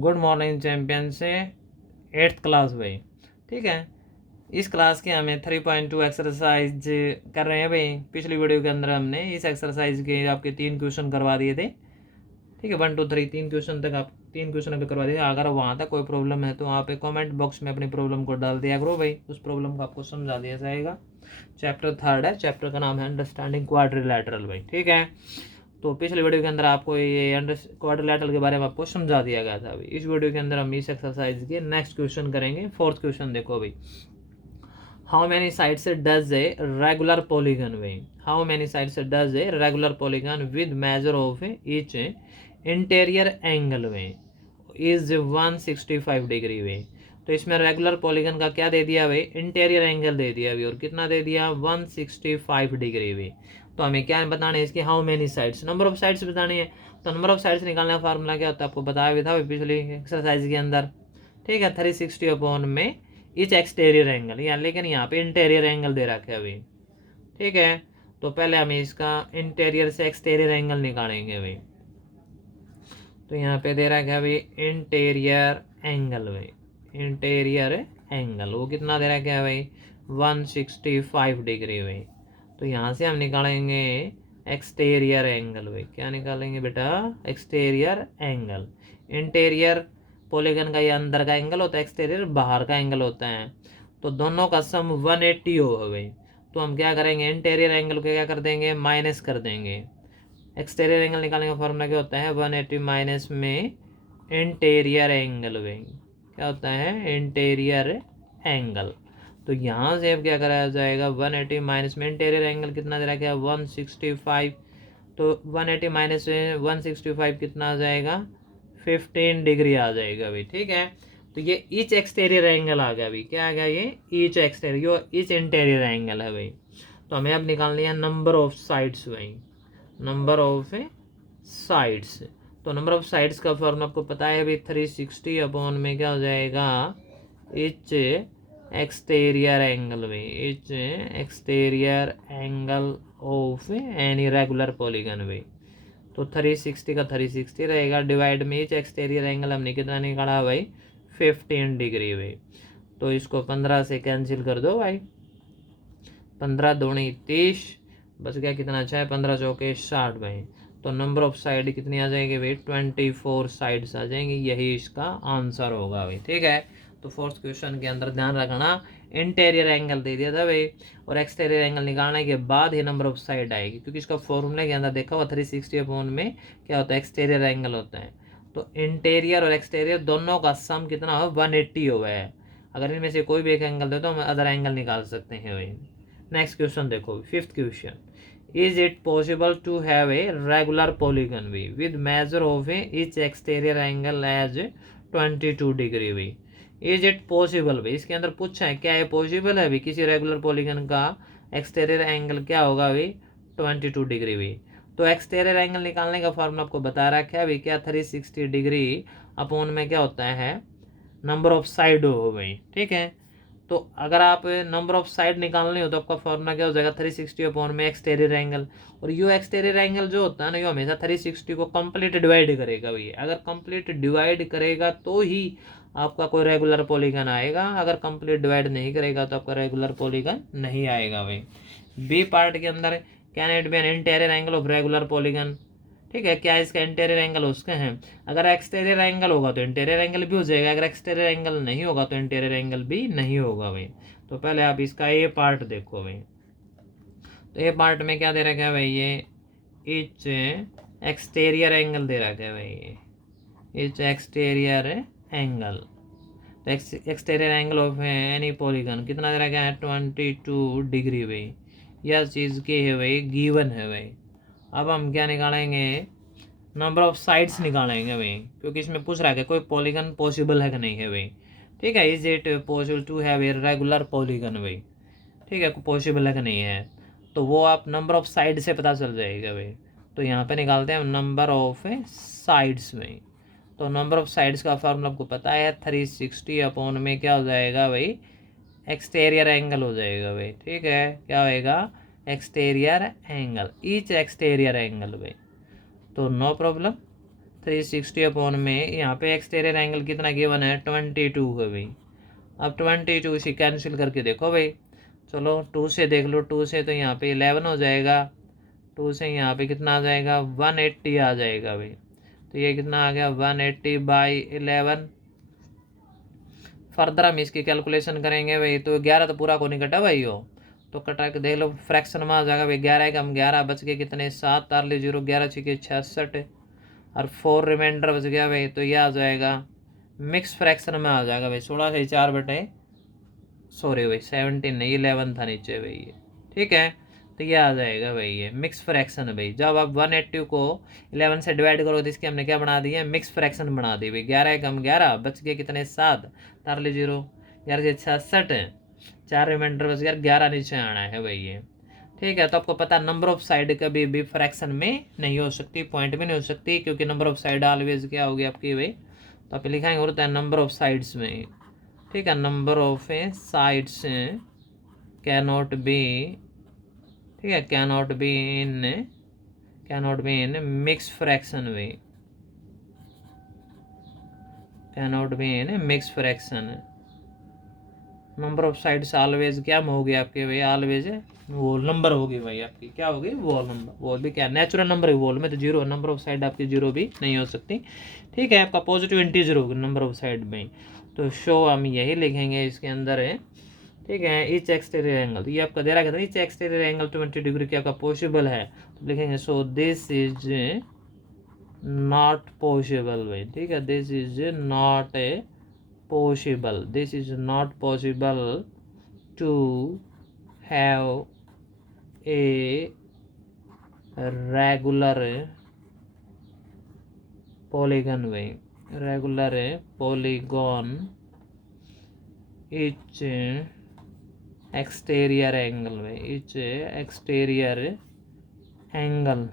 Good morning champion से 8th class भाई। ठीक है, इस क्लास के हमें 3.2 एक्सरसाइज कर रहे हैं भाई। पिछली वीडियो के अंदर हमने इस एक्सरसाइज के आपके 3 क्वेश्चन करवा दिए थे। ठीक है, 1 2 3 3 क्वेश्चन तक आप 3 क्वेश्चन अभी करवा दिए। अगर वहाँ तक कोई प्रॉब्लम है तो आप कमेंट बॉक्स में अपनी प्रॉब्लम को डाल दिया करो भाई, उस प्रॉब्लम को आपको समझा दिया जाएगा। चैप्टर 3 है, चैप्टर का नाम है अंडरस्टैंडिंग क्वाड्रिलैटरल भाई। ठीक है, तो पिछले वीडियो के अंदर आपको ये क्वाड्रिलैटरल के बारे में आपको समझा दिया गया था। अभी इस वीडियो के अंदर हम इस एक्सरसाइज के नेक्स्ट क्वेश्चन करेंगे। 4th क्वेश्चन देखो भाई, how many sides does a regular polygon way, how many sides does a regular polygon with measure of each interior angle way is 165 degree way. तो इसमें रेगुलर पॉलीगन का क्या दे दिया भाई, interior angle दे दिया भाई, और कितना दे दिया 165 डिग्री वे। तो हमें क्या बताना है इसकी, how many sides, number of sides बतानी है। तो नंबर ऑफ साइड्स निकालने का फार्मूला क्या होता है आपको बताया भी था पिछली एक्सरसाइज के अंदर। ठीक है, 360 अपॉन में इच एक्सटीरियर एंगल, या लेकिन यहाँ पे इंटीरियर एंगल दे रखा है अभी। ठीक है, तो पहले हम इसका इंटीरियर से एक्सटीरियर एंगल निकालेंगे भाई। तो यहाँ पे दे रखा है भाई इंटीरियर एंगल भाई, इंटीरियर एंगल वो कितना दे रखा है भाई 165 डिग्री भाई। तो यहाँ से हम निकालेंगे एक्सटीरियर एंगल भाई। क्या निकालेंगे बेटा, एक्सटीरियर एंगल। इंटीरियर पॉलीगन का ये अंदर का एंगल होता है, एक्सटीरियर बाहर का एंगल होता है। तो दोनों का सम 180 होगा भाई। तो हम क्या करेंगे, इंटीरियर एंगल को क्या कर देंगे, माइनस कर देंगे। एक्सटीरियर एंगल निकालने का फॉर्मूला क्या होता है, 180 माइनस में इंटीरियर एंगल भाई। क्या होता है, इंटीरियर एंगल। तो यहाँ से अब क्या कराया जाएगा, 180 माइनस में इंटीरियर एंगल कितना दे रखा है 165। तो 180 माइनस 165 कितना आ जाएगा 15 डिग्री आ जाएगा भाई। ठीक है, तो ये ईच एक्सटीरियर एंगल आ गया भाई। क्या आ गया ये, each exterior, each interior angle है भाई। तो हमें अब निकालनी है नंबर ऑफ साइड्स भाई, नंबर ऑफ साइड्स। तो नंबर ऑफ साइड्स का फॉर्मूला आपको पता है भाई, 360 अपॉन में क्या हो जाएगा इच एक्सटीरियर एंगल भाई, etch exterior angle of any regular polygon भाई। तो 360 का 360 रहेगा, डिवाइड में इच एक्सटीरियर एंगल हमने कितना निकाला भाई 15 डिग्री भाई। तो इसको 15 से कैंसिल कर दो भाई, 15 दूनी 30, बच गया कितना अच्छा है 15 चौके 60 भाई। तो नंबर ऑफ साइड कितनी आ जाएगी भाई 24 साइड्स आ जाएंगी, यही इसका आंसर होगा भाई। ठीक है, तो 4th क्वेश्चन के अंदर ध्यान रखना, इंटीरियर एंगल दे दिया था भाई, और एक्सटीरियर एंगल निकालने के बाद ही नंबर ऑफ साइड आएगी, क्योंकि इसका फॉर्मूला के अंदर देखा हुआ 360 अपॉन में क्या होता है, एक्सटीरियर एंगल होता है। तो इंटीरियर और एक्सटीरियर दोनों का सम कितना हो 180 हुआ है। अगर इनमें से कोई भी एक एंगल दे तो हम अदर एंगल निकाल सकते हैं भाई। नेक्स्ट क्वेश्चन देखो, 5th question, is it possible to have a regular polygon we with measure of each exterior angle as 22 degree we. Is it possible भाई, इसके अंदर पूछा है क्या ये पॉसिबल है भाई, किसी रेगुलर पॉलीगन का एक्सटीरियर एंगल क्या होगा भाई 22 डिग्री भी। तो एक्सटीरियर एंगल निकालने का फॉर्मूला आपको बता रखा है भाई, क्या 360 डिग्री अपॉन में क्या होता है नंबर ऑफ साइड हो भाई। ठीक है, तो अगर आप नंबर ऑफ साइड निकालनी हो तो आपका फॉर्मूला क्या हो जाएगा 360 अपॉन में एक्सटीरियर एंगल। और यो एक्सटीरियर एंगल जो होता है ना, यो हमेशा 360 को कंप्लीट डिवाइड करेगा भैया। अगर कंप्लीट डिवाइड करेगा तो ही आपका कोई रेगुलर पॉलीगन आएगा, अगर कंप्लीट डिवाइड नहीं करेगा तो आपका रेगुलर पॉलीगन नहीं आएगा भाई। बी पार्ट के अंदर can it be an interior angle of regular polygon. ठीक है, क्या इसका इंटीरियर एंगल उसके हैं, अगर एक्सटीरियर एंगल होगा तो इंटीरियर एंगल भी हो जाएगा, अगर एक्सटीरियर एंगल नहीं होगा तो इंटीरियर एंगल भी नहीं होगा भाई। तो पहले आप इसका ए पार्ट देखो भाई। तो ए पार्ट में क्या दे रखा है भाई, ये इच एक्सटीरियर एंगल दे रखा है भाई, ये इच एक्सटीरियर एंगल। तो exterior angle of any polygon कितना दे रखा है 22 डिग्री भाई। यह चीज़ की है भाई, गिवन है भाई। अब हम क्या निकालेंगे, नंबर ऑफ साइड्स निकालेंगे भाई, क्योंकि इसमें पूछ रहा है कि कोई पॉलीगन पॉसिबल है कि नहीं है भाई। ठीक है, is it possible to have a regular polygon भाई। ठीक है, पॉसिबल है कि नहीं है, तो वो आप नंबर ऑफ साइड से पता चल जाएगा भाई। तो यहाँ पे निकालते हैं नंबर ऑफ साइड्स में। तो नंबर ऑफ साइड्स का फॉर्मूला आपको पता है 360 अपॉन में क्या हो जाएगा भाई एक्सटीरियर एंगल हो जाएगा भाई। ठीक है, क्या होएगा exterior angle, each exterior angle भाई। तो नो प्रॉब्लम, 360 अपॉन में यहाँ पे एक्सटीरियर एंगल कितना गिवन है 22 है भाई। अब 22 इसे कैंसिल करके देखो भाई, चलो 2 से देख लो, 2 से तो यहाँ पे 11 हो जाएगा, 2 से यहाँ पे कितना आ जाएगा 180 आ जाएगा भाई। तो ये कितना आ गया 180/11। फर्दर हम इसकी कैलकुलेशन करेंगे भाई, तो 11 तो पूरा को नहीं कटा भाई हो, तो कटा के देख लो फ्रैक्शन में आ जाएगा भाई। 11 कम 11 बच गए कितने 7, तार ले 0, 11 छिके 66 और 4 रिमाइंडर बच गया भाई। तो ये आ जाएगा मिक्स फ्रैक्शन में आ जाएगा भाई 16 से 4 बटे, सॉरी भाई 17 नहीं 11 था नीचे भाई ये, ठीक है। तो ये आ जाएगा भाई ये मिक्स फ्रैक्शन है भाई। जब आप 180 को 11 से डिवाइड करो तो इसकी हमने क्या बना दी है, मिक्स फ्रैक्शन बना दी भाई। 11 कम 11 बच गए कितने 7, तार ले 0, 11 से 66 4 रिमाइंडर बच गया, 11 नीचे आना है भाई ये, ठीक है। तो आपको पता है नंबर ऑफ साइड कभी भी फ्रैक्शन में नहीं हो सकती, पॉइंट में नहीं हो सकती, क्योंकि नंबर ऑफ साइड ऑलवेज क्या होगी आपकी भाई। तो आप लिखाएंगे होता है नंबर ऑफ साइड्स में, ठीक है। Number of sides cannot be, ठीक है, cannot be in mix fraction way, cannot be in mix fraction. Number of sides always क्या होगी आपके भाई, ऑलवेज वोल नंबर होगी भाई आपकी, क्या होगी वोल नंबर। वोल भी क्या नेचुरल नंबर है, वोल में तो 0, नंबर ऑफ साइड आपकी 0 भी नहीं हो सकती, ठीक है। आपका पॉजिटिव इंटीजर होगी नंबर ऑफ साइड में। तो शो हम यही लिखेंगे इसके अंदर है, ठीक है। ईच एक्सटीरियर एंगल, तो ये आपका दे रहा है ईच एक्सटीरियर एंगल 20 डिग्री क्या आपका पॉसिबल है, तो लिखेंगे so this is not possible भाई, ठीक है। This is not a possible, this is not possible to have a regular polygon way, regular polygon each exterior angle way, each exterior angle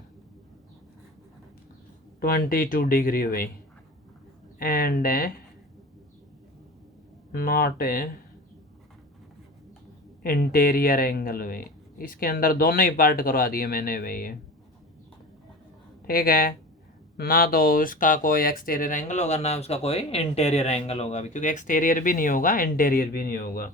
22 degree way and not interior angle way. इसके अंदर दोनों ही part करवा दिए मैंने वे ये, ठीक है। ना तो उसका कोई एक्सटीरियर एंगल होगा ना उसका कोई इंटीरियर एंगल होगा, क्योंकि एक्सटीरियर भी नहीं होगा इंटीरियर भी नहीं होगा।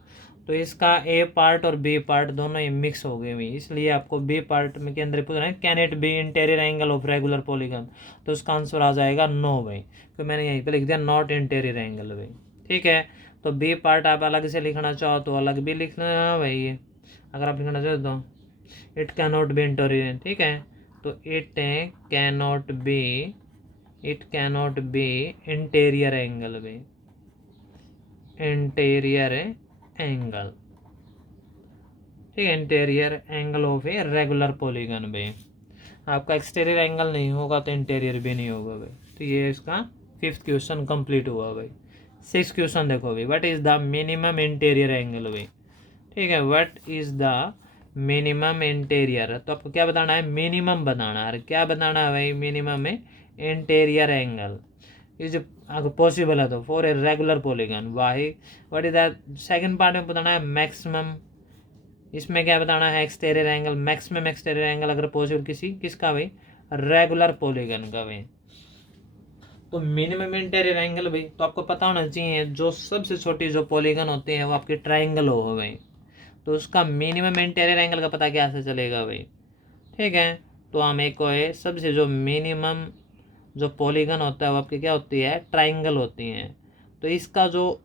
तो इसका ए पार्ट और बी पार्ट दोनों ही मिक्स हो गए हुए, इसलिए आपको बी पार्ट में के अंदर पूछ रहे हैं can it B interior angle of regular polygon, तो उसका आंसर आ जाएगा नो भाई, तो मैंने यहीं पे लिख दिया नॉट इंटीरियर एंगल भाई, ठीक है। तो बी पार्ट आप अलग से लिखना चाहो तो अलग भी लिखना भाई, अगर आप लिखना चाहो तो it can not be interior, ठीक है। तो it can not be interior angle भाई, इंटीरियर एंगल, ठीक है। Interior angle of A regular polygon भाई। आपका एक्सटीरियर एंगल नहीं होगा तो इंटीरियर भी नहीं होगा भाई। तो ये इसका 5th क्वेश्चन कंप्लीट हुआ भाई। 6th क्वेश्चन देखो भाई, what is the minimum interior angle भाई, ठीक है। What is the minimum interior, तो आपको क्या बताना है, मिनिमम बताना है। क्या बताना है भाई, मिनिमम में इंटीरियर एंगल इज अगर पॉसिबल है तो for a regular polygon Wahi. What is the second part में बताना है मैक्सिमम, इसमें क्या बताना है exterior angle, maximum exterior angle अगर पॉसिबल किसका भाई, रेगुलर पॉलीगन का भाई। तो मिनिमम इंटीरियर एंगल भाई, तो आपको पता होना चाहिए जो सबसे छोटी जो पॉलीगन होती है वो आपकी ट्राइंगल हो भाई, तो उसका मिनिमम इंटीरियर एंगल का पता कैसे चलेगा भाई, ठीक है। तो हम एक को है सबसे जो मिनिमम जो पॉलीगन होता है वो आपकी क्या होती है, ट्राइंगल होती हैं। तो इसका जो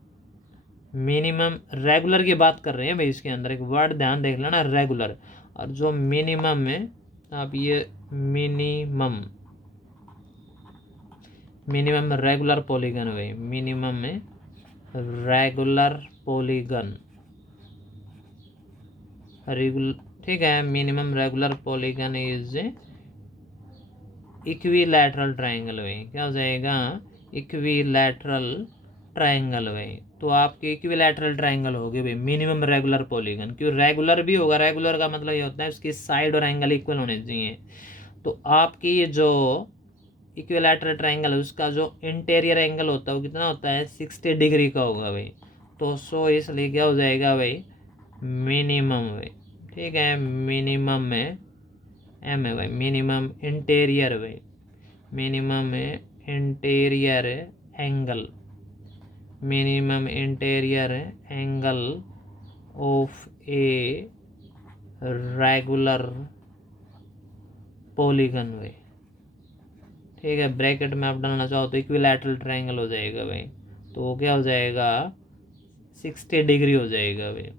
मिनिमम रेगुलर की बात कर रहे हैं भाई, इसके अंदर एक वर्ड ध्यान देख लेना रेगुलर, और जो मिनिमम है आप ये मिनिमम रेगुलर पॉलीगन भाई, मिनिमम में रेगुलर पॉलीगन ठीक है। Minimum regular polygon is equilateral triangle भाई, क्या हो जाएगा इक्विलैटरल ट्राइंगल भाई। तो आपके इक्विलैटरल ट्राइंगल होगी भाई मिनिमम रेगुलर पॉलीगन, क्यों रेगुलर भी होगा, रेगुलर का मतलब ये होता है उसकी साइड और एंगल इक्वल होने चाहिए। तो आपकी ये जो इक्विलैटरल ट्राइंगल है उसका जो इंटीरियर एंगल होता है वो कितना होता है 60 डिग्री का होगा भाई। तो सो इसलिए क्या हो जाएगा भाई मिनिमम भाई, ठीक है। मिनिमम में एम है भाई, मिनिमम इंटीरियर भाई, मिनिमम में interior angle, minimum interior angle of A regular polygon भाई। ठीक है, ब्रैकेट में आप डालना चाहो तो इक्विलैटरल ट्रायंगल हो जाएगा भाई, तो वो क्या हो जाएगा 60 डिग्री हो जाएगा भाई।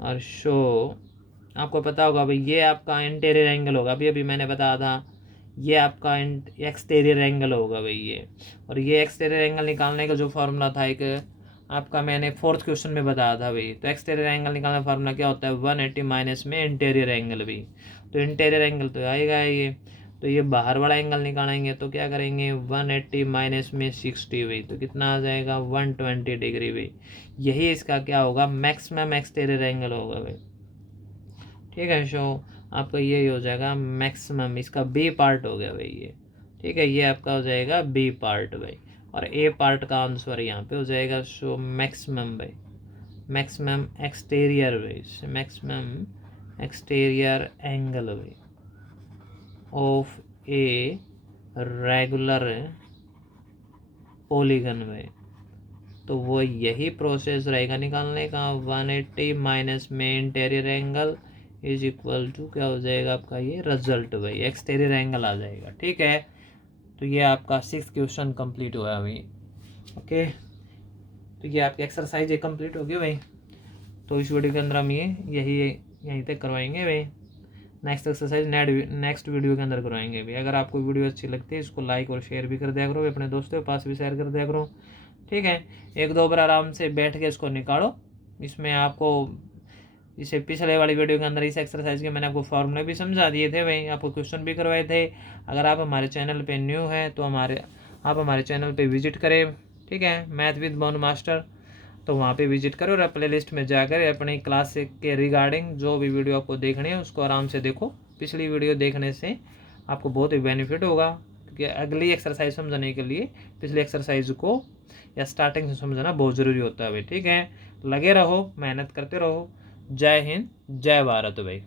और शो आपको पता होगा भाई ये आपका इंटीरियर एंगल होगा, अभी अभी मैंने बताया था ये आपका एक्सटीरियर एंगल होगा भाई ये। और ये एक्सटीरियर एंगल निकालने का जो फॉर्मूला था एक आपका मैंने 4th क्वेश्चन में बताया था भाई, तो एक्सटीरियर एंगल निकालने का फार्मूला क्या होता है 180 माइनस में इंटीरियर एंगल भी, तो इंटीरियर एंगल तो आएगा ये, तो ये बाहर वाला एंगल निकालेंगे तो क्या करेंगे 180 माइनस में 60 भाई, तो कितना आ जाएगा 120 डिग्री भाई। यही इसका क्या होगा मैक्सिमम एक्सटीरियर एंगल होगा भाई। ठीक है, शो आपका यही हो जाएगा मैक्सिमम, इसका बी पार्ट हो गया भाई ये। ठीक है, ये आपका हो जाएगा बी पार्ट भाई, और ए पार्ट का आंसर यहाँ पे हो जाएगा शो मैक्सिमम भाई, मैक्सिमम एक्सटीरियर भाई, मैक्सिमम एक्सटीरियर एंगल भाई ऑफ ए रेगुलर पॉलीगन भाई। तो वो यही प्रोसेस रहेगा निकालने का 180 माइनस में interior angle is equal to क्या हो जाएगा आपका ये रिजल्ट भाई, एक्सटीरियर एंगल आ जाएगा। ठीक है, तो ये आपका 6th क्वेश्चन कंप्लीट हुआ भाई। ओके, तो ये आपकी एक्सरसाइज कंप्लीट होगी भाई। तो इस वीडियो के अंदर हम यहीं तक करवाएंगे भाई, नेक्स्ट एक्सरसाइज नेक्स्ट वीडियो के अंदर करवाएंगे भाई। अगर आपको वीडियो अच्छी लगती है इसको लाइक और शेयर भी कर दिया करो, अपने दोस्तों के पास भी शेयर कर दिया करो। ठीक है, 1-2 बार आराम से बैठ के इसको निकालो। इसमें आपको इसे पिछले वाली वीडियो के अंदर इस एक्सरसाइज के मैंने आपको फॉर्मूले भी समझा दिए थे भाई, आपको क्वेश्चन भी करवाए थे। अगर आप हमारे चैनल पे न्यू हैं तो आप हमारे चैनल पे विजिट करें। ठीक है, मैथ विद बॉन मास्टर, तो वहाँ पे विजिट करो और प्ले लिस्ट में जाकर अपनी क्लास के रिगार्डिंग जो भी वीडियो आपको देखनी है उसको आराम से देखो। पिछली वीडियो देखने से आपको बहुत ही बेनिफिट होगा, क्योंकि अगली एक्सरसाइज समझने के लिए पिछली एक्सरसाइज को या स्टार्टिंग से समझना बहुत ज़रूरी होता है भाई। ठीक है, लगे रहो, मेहनत करते रहो। जय हिंद, जय भारत भाई।